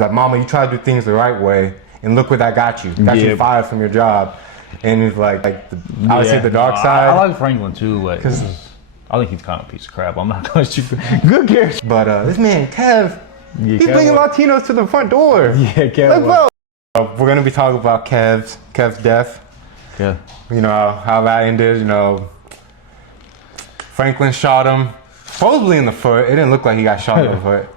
like, Mama, you try to do things the right way, and look what that got you. Got you fired from your job. And it's obviously the dark side. I like Franklin too, but I think he's kind of a piece of crap. I'm not going to good character. But this man, Kev, he's bringing Latinos to the front door. Yeah, Kev. Like, bro. We're going to be talking about Kev's death. Yeah. You know, how that ended, you know. Franklin shot him, supposedly in the foot. It didn't look like he got shot in the foot.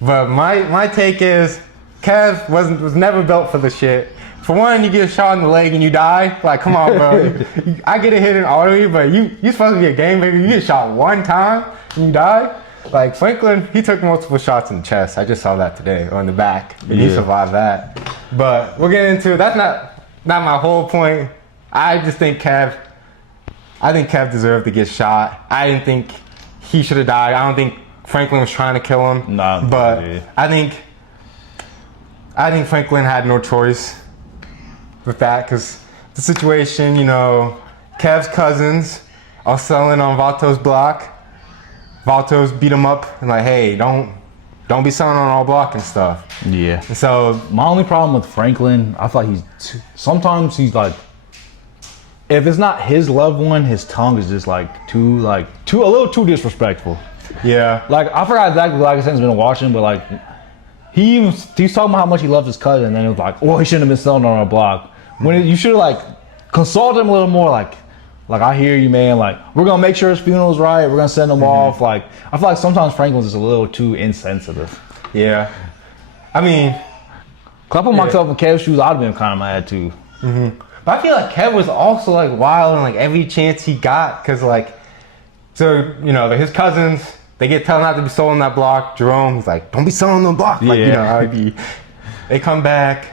But my take is, Kev was never built for the shit. For one, you get shot in the leg and you die. Like, come on, bro. I get a hit in artery, but you supposed to be a game baby. You get shot one time and you die. Like, Franklin, he took multiple shots in the chest. I just saw that today, or in the back. And he survived that. But we'll get into, that's not my whole point. I just think Kev deserved to get shot. I didn't think he should have died. I don't think Franklin was trying to kill him. Nah, but I think Franklin had no choice with that, because the situation, you know, Kev's cousins are selling on Valto's block. Valto's beat him up and like, hey, don't be selling on our block and stuff. Yeah. And so my only problem with Franklin, I feel like sometimes he's like, if it's not his loved one, his tongue is just a little too disrespectful. Yeah. Like, I forgot exactly what I've been watching, but like, he's talking about how much he loves his cousin, and then it was like, well, he shouldn't have been selling on our block. When you should have consult him a little more, like I hear you, man. Like, we're gonna make sure his funeral's right. We're gonna send him off. Like, I feel like sometimes Franklin's just a little too insensitive. Yeah. I mean, I put myself in Kev's shoes, I'd have been kind of mad too. But I feel like Kev was also wild and every chance he got, because so you know, his cousins, they get told not to be sold on that block. Jerome, he's like, don't be selling on the block. Like, you know, they come back.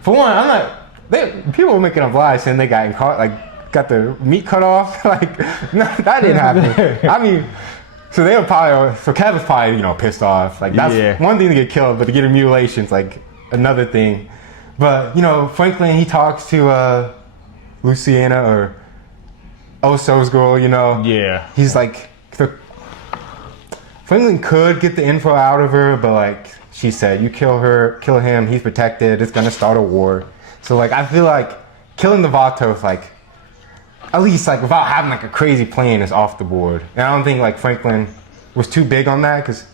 For one, I'm not. People were making up lies saying they got caught, got the meat cut off. No, that didn't happen. I mean, so they were probably, so Kev was probably, you know, pissed off. That's one thing to get killed, but to get a mutilation's another thing. But, you know, Franklin, he talks to Luciana, or Oso's girl, you know. Yeah. He's like, Franklin could get the info out of her, but she said, you kill him, he's protected, it's gonna start a war. So I feel like killing the Vatos, at least without having a crazy plan, is off the board. And I don't think Franklin was too big on that, because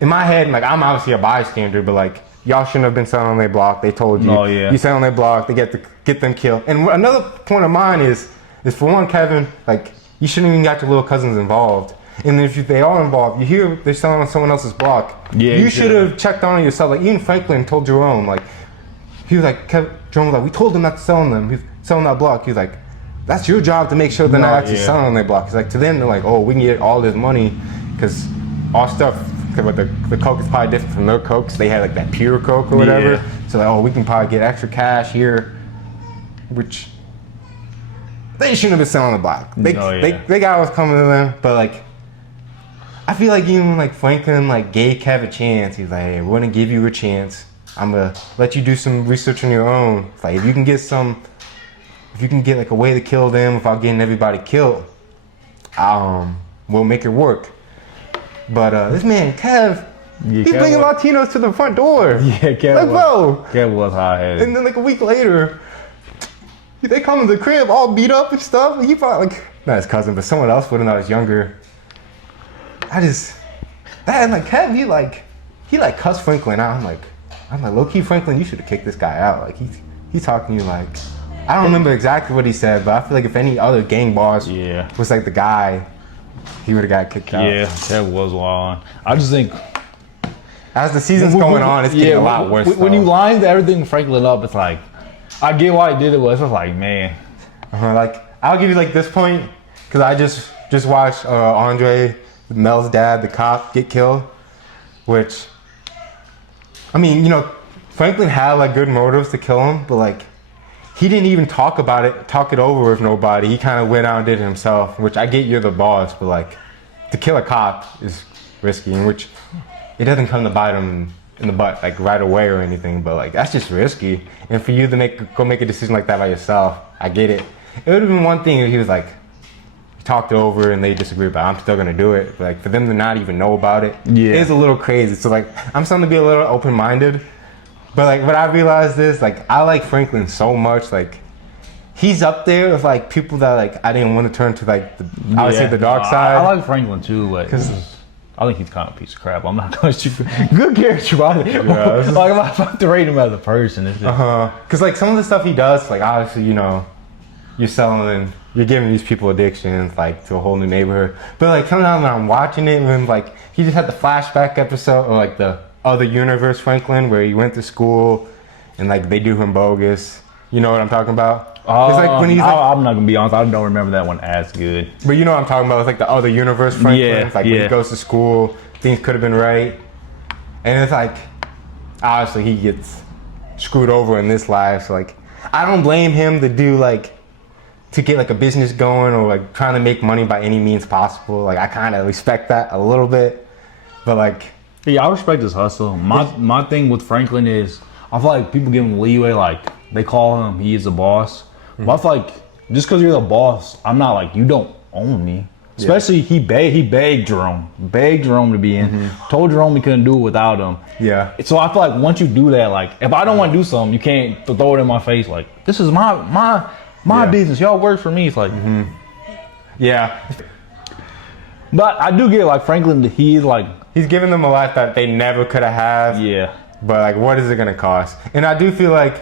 in my head, I'm obviously a bystander, but y'all shouldn't have been selling on their block. They told you. Oh, yeah. You sell on their block, they get them killed. And another point of mine is for one, Kevin, you shouldn't even got your little cousins involved. And if they are involved, you hear they're selling on someone else's block. Yeah, you should have checked on it yourself. Even Franklin told Jerome, he was Jerome was we told them not to sell on them. He's selling that block. He's like, that's your job to make sure they're not actually selling on their block. He's to them, they're oh, we can get all this money because our stuff, but the coke is probably different from their cokes. They had that pure coke or whatever. Yeah. So oh, we can probably get extra cash here, which they shouldn't have been selling the block. They got what's coming to them, but I feel even Franklin gave Kev a chance. He's hey, we're gonna give you a chance. I'm gonna let you do some research on your own. If you can get a way to kill them without getting everybody killed, we'll make it work. But this man Kev, he's bringing Latinos to the front door. Yeah, Kev bro. Kev was hot-headed. And then a week later, they come to the crib all beat up and stuff. He probably not his cousin, but someone else would have, not his younger. Kev, he cussed Franklin out. I'm like, low-key Franklin, you should have kicked this guy out. He's talking to you I don't remember exactly what he said, but I feel if any other gang boss was the guy, he would have got kicked out. Yeah, that was wild. I just think as the season's going on, it's getting a lot worse. When you line everything Franklin up, it's I get why he did it, but it's just man. I'll give you this point, because I just watched Andre, Mel's dad, the cop, get killed, which, I mean, you know, Franklin had good motives to kill him, but he didn't even talk it over with nobody. He kind of went out and did it himself, which I get you're the boss, but to kill a cop is risky, in which it doesn't come to bite him in the butt right away or anything, but that's just risky. And for you to go make a decision like that by yourself, I get it. It would have been one thing if he was talked it over and they disagree, but I'm still gonna do it. But, like for them to not even know about it, Yeah. is a little crazy. So like I'm starting to be a little open-minded. But like what I realized is like I like Franklin so much. Like he's up there with like people that like I didn't want to turn to like I would say the dark side. I like Franklin too, but I think he's kind of a piece of crap. I'm not going to good character, but like if I have to rate him as a person, it's just, Because like some of the stuff he does, like obviously you're selling, you're giving these people addictions like to a whole new neighborhood. But like sometimes when I'm watching it, when like he just had the flashback episode or like the other universe Franklin where he went to school and like they do him bogus. You know what I'm talking about? It's like when he's like, I'm not gonna be honest. I don't remember that one as good. but you know what I'm talking about? It's like the other universe Franklin. Yeah, It's like when he goes to school, things could have been right, and it's like obviously he gets screwed over in this life. So like I don't blame him to do like to get like a business going or like trying to make money by any means possible. Like I kind of respect that a little bit, but like Yeah, I respect his hustle. My thing with Franklin is I feel like people give him leeway. Like they call him, he is the boss. But I feel like just because you're the boss, I'm not like you don't own me. Especially he begged Jerome to be in. Told Jerome he couldn't do it without him. yeah. So I feel like once you do that, like if I don't want to do something, you can't throw it in my face. Like this is my business. Y'all work for me. It's like, Yeah. but I do get like Franklin. He's like, He's giving them a life that they never could have had. yeah. But like, what is it gonna cost? And I do feel like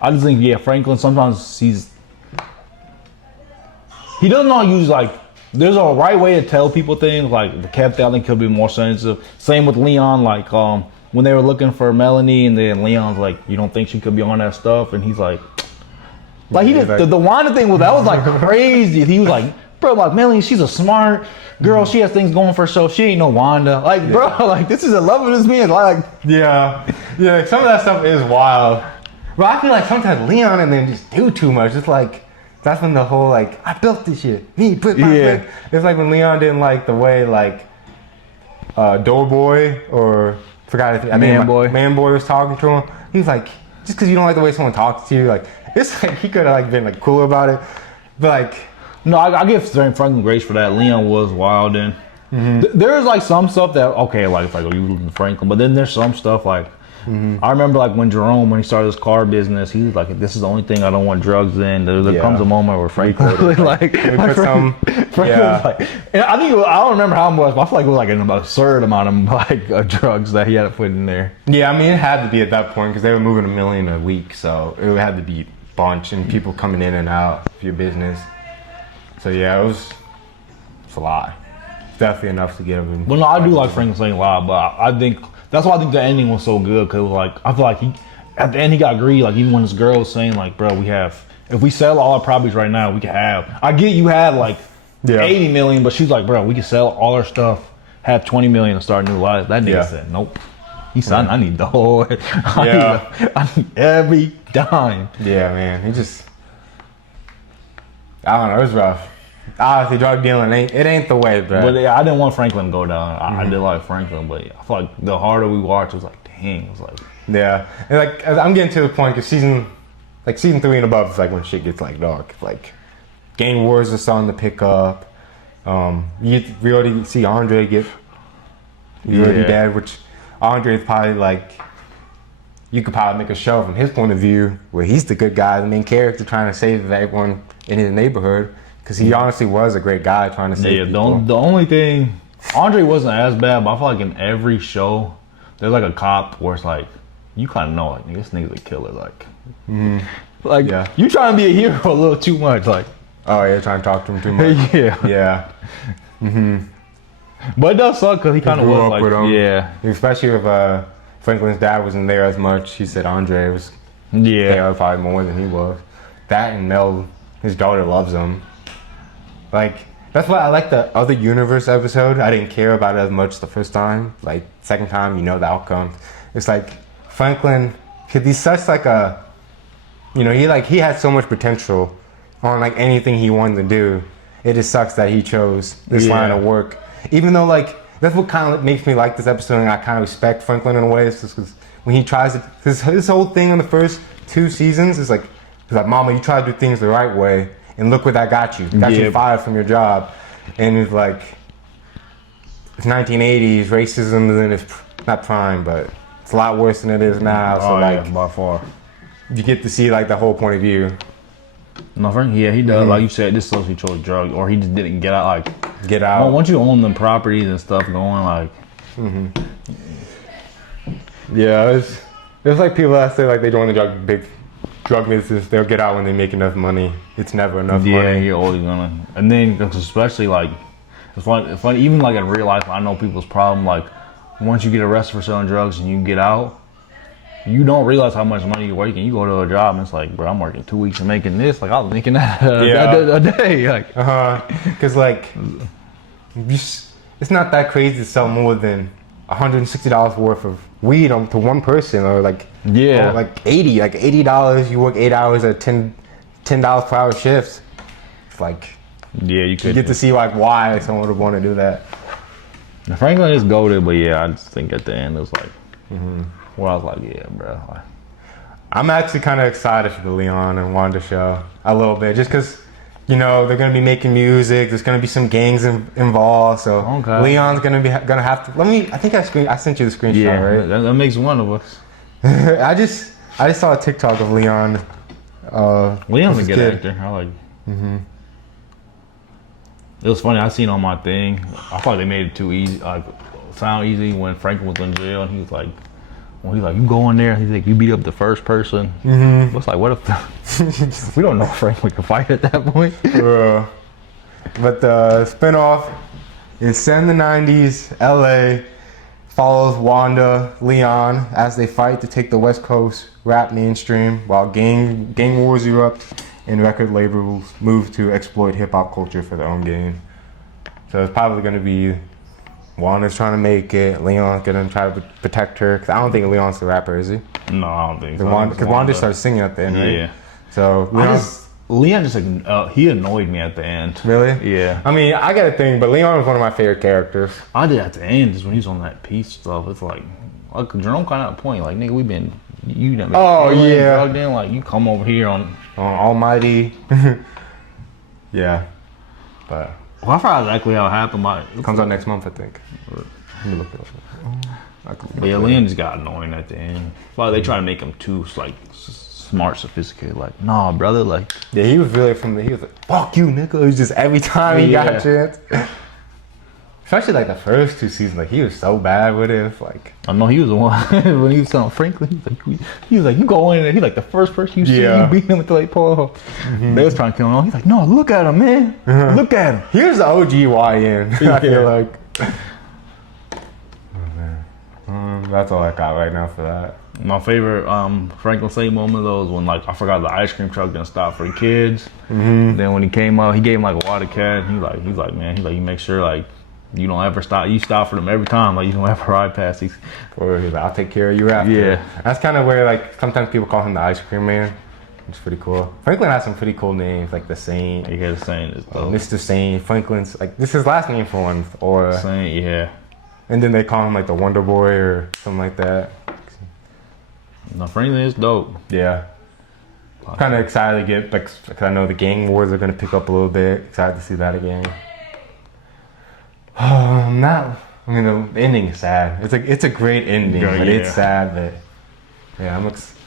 I just think Franklin sometimes he doesn't know use like. There's a right way to tell people things. Like the Kev thing, I think could be more sensitive. Same with Leon. Like when they were looking for Melanie, and then Leon's like, "You don't think she could be on that stuff?" And he's like he did the Wanda thing was like crazy. He was like, "Bro, like Melanie, she's a smart girl. She has things going for herself. She ain't no Wanda. Like, bro, like this is a love of this man. Like, yeah, some of that stuff is wild. But I feel like sometimes Leon and them just do too much. It's like that's when the whole like I built this shit. Me put my brick. It's like when Leon didn't like the way like Doughboy or forgot I think Man Boy was talking to him. He was like, just because you don't like the way someone talks to you, like it's like he could have like been like cool about it, but like no, I give Franklin grace for that. Leon was wild and there's like some stuff that okay, like it's like you listen to Franklin, but then there's some stuff like. I remember like when he started his car business, he was like, "This is the only thing I don't want drugs in." There comes a moment where Franklin Franklin's like, and I don't remember how much, but I feel like it was like an absurd amount of drugs that he had to put in there. Yeah, I mean it had to be at that point because they were moving $1 million a week, so it had to be a bunch and people coming in and out of your business. So yeah, it's a lot. It's definitely enough to get him. Well, no, I do like Franklin saying a lot, but I think. That's why I think the ending was so good because like I feel like at the end he got greedy. Like even when this girl was saying like, "Bro, if we sell all our properties right now, we can have." I get you had like 80 million, but she's like, "Bro, we can sell all our stuff, have 20 million and start a new life." That nigga said, "Nope." He said, "I need the whole. I need every dime." Yeah, man. He just I don't know. It was rough. Honestly, drug dealing ain't the way, bro. But yeah, I didn't want Franklin to go down. I did like Franklin, but I feel like the harder we watched, it was like, dang, it was like. Yeah, and like I'm getting to the point because season 3 and above is like when shit gets like dark. Like gang wars are starting to pick up. We already see Andre get already dead, which Andre is probably like. You could probably make a show from his point of view where he's the good guy, the main character trying to save everyone in his neighborhood. Because he honestly was a great guy trying to save people. The only thing, Andre wasn't as bad, but I feel like in every show, there's like a cop where it's like, you kind of know, like, this nigga's a killer. Like, you trying to be a hero a little too much. Like, oh, yeah, trying to talk to him too much. Yeah. But it does suck because he kind of was like, with him. Especially if Franklin's dad wasn't there as much. He said Andre was there probably more than he was. That and Mel, his daughter, loves him. Like, that's why I like the other universe episode. I didn't care about it as much the first time. Like, second time, you know the outcome. It's like, Franklin, because he's such like a, he had so much potential on like anything he wanted to do. It just sucks that he chose this line of work. Even though like, that's what kind of makes me like this episode and I kind of respect Franklin in a way. It's just because when he tries to, his whole thing on the first 2 seasons is like, he's like, Mama, you try to do things the right way. and look where that got you. It got you fired from your job. And it's like, it's 1980s, racism is in its, not prime, but it's a lot worse than it is now. So like, by far. You get to see like the whole point of view. No, Frank, yeah, he does. Like you said, this shows he chose drugs, or he just didn't get out. Like, get out. Once you own them properties and stuff going, like. Yeah, it's like people that say like they join the big drug business, they'll get out when they make enough money. It's never enough money. Yeah, you're always gonna. And then, especially like, it's funny, even like in real life, I know people's problem. Like, once you get arrested for selling drugs and you get out, you don't realize how much money you're working. You go to a job and it's like, bro, I'm working 2 weeks and making this. Like, I was making that a day. Like, because like, it's not that crazy to sell more than $160 worth of weed to one person, or like like $80. You work 8 hours at $10 per hour shifts. It's like, you get to see like why someone would want to do that. Franklin is goated, but yeah, I just think at the end it was like, where I was like, yeah, bro. Like, I'm actually kind of excited for the Leon and Wanda show a little bit, just because, you know, they're gonna be making music. There's gonna be some gangs involved, so Leon's gonna have to. I think I sent you the screenshot, right? That makes one of us. I just saw a TikTok of Leon. Leon's a good actor. I like. It was funny. I seen on my thing. I thought they made it too easy, like sound easy when Franklin was in jail, and he was like. Well, he's like, you go in there, he's like, you beat up the first person. It's like, what if we don't know if Franklin can fight at that point. But the spinoff is set in the 90s, LA, follows Wanda, Leon, as they fight to take the West Coast rap mainstream, while gang wars erupt and record labels move to exploit hip-hop culture for their own gain. So it's probably going to be Wanda's trying to make it. Leon's gonna try to protect her. Cause I don't think Leon's the rapper, is he? No, I don't think so. Because Wanda started singing at the end, right? Yeah. So Leon just he annoyed me at the end. Really? Yeah. I mean, I got a thing, but Leon was one of my favorite characters. I did at the end is when he's on that peace stuff. It's like Jerome kind of at a point, like, nigga, we been drugged in, like, you come over here on Almighty. Yeah, but. Well, I forgot exactly how it happened. It comes out next month, I think. Let me look it up. But yeah, Leon just got annoying at the end. Well, they try to make him too like smart, sophisticated. Like, nah, brother. Like, yeah, he was really he was like, fuck you, nigga. It was just every time he got a chance. Especially like the first 2 seasons, like he was so bad with it. Like, I know he was the one when he was telling Franklin. He was like, you go in there. He's like the first person you see, you beat him until they pull off. They was trying to kill him. He's like, no, look at him, man. Look at him. Here's the OG YN. I feel like. Oh man, that's all I got right now for that. My favorite Franklin Saint moment though was when, like, I forgot the ice cream truck didn't stop for the kids. Then when he came up, he gave him like a water can. He's like, man, you make sure like. You don't ever stop. You stop for them every time. Like, you don't ever ride past these. Or he's like, I'll take care of you after. Yeah. That's kind of where, like, sometimes people call him the ice cream man. It's pretty cool. Franklin has some pretty cool names, like the Saint. Yeah, the Saint is dope. Mr. Saint. Franklin's, like, this is his last name for one. Or Saint, yeah. And then they call him, like, the Wonder Boy or something like that. No, Franklin is dope. Yeah. Kind of excited to get, like, because I know the gang wars are going to pick up a little bit. Excited to see that again. The ending is sad. It's a great ending, but it's sad that. Yeah, I'm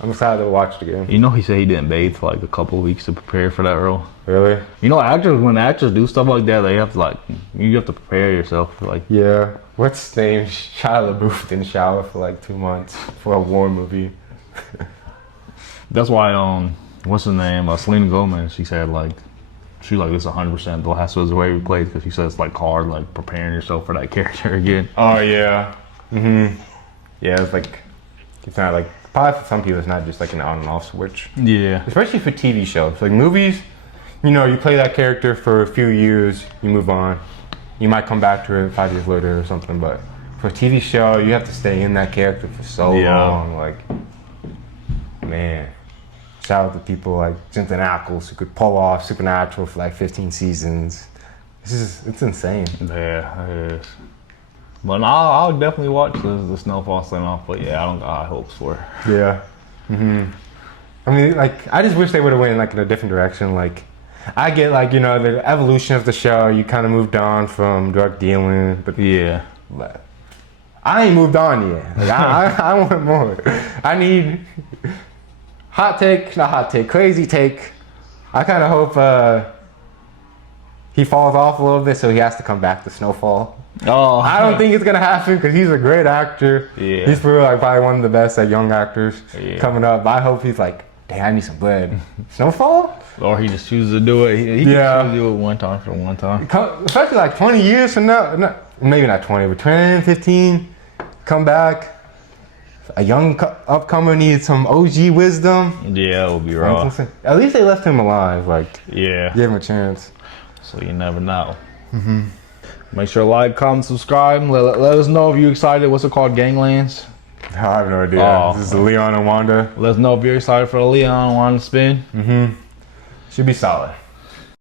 excited to watch it again. You know, he said he didn't bathe for like a couple of weeks to prepare for that role. Really? You know, when actors do stuff like that, they have to you have to prepare yourself for like. Yeah. What's his name? Shia LaBeouf didn't shower for like 2 months for a war movie. That's why what's her name? Selena Gomez. She said like. She's like, this 100% the last was the way we played, because she said it's like hard, like preparing yourself for that character again. Oh yeah. Yeah, it's like, it's not like, probably for some people it's not just like an on and off switch. Yeah. Especially for TV shows. Like movies, you know, you play that character for a few years, you move on. You might come back to it 5 years later or something, but for a TV show, you have to stay in that character for so long. Like, man. Shout out to people like Jensen Ackles who could pull off Supernatural for like 15 seasons. It's insane. Yeah, it is. But I'll definitely watch the Snowfall spin-off. But yeah, I don't got high hopes for it. Yeah. I mean, like, I just wish they would have went like in a different direction. Like, I get like, you know, the evolution of the show. You kind of moved on from drug dealing, but I ain't moved on yet. Like, I want more. I need crazy take. I kind of hope he falls off a little bit, so he has to come back to Snowfall. Oh, I don't think it's gonna happen because he's a great actor. Yeah. He's probably one of the best young actors coming up. But I hope he's like, dang, I need some bread. Snowfall? Or he just chooses to do it. He just chooses to do it one time for one time. Especially like 20 years from now, maybe not 20, but 10, 15, come back. A young upcomer needs some OG wisdom. Yeah, it would be raw. At least they left him alive. Like, yeah, gave him a chance. So you never know. Make sure to like, comment, subscribe. Let us know if you're excited. What's it called? Ganglands? I have no idea. This is Leon and Wanda. Let us know if you're excited for the Leon and Wanda spin. Should be solid.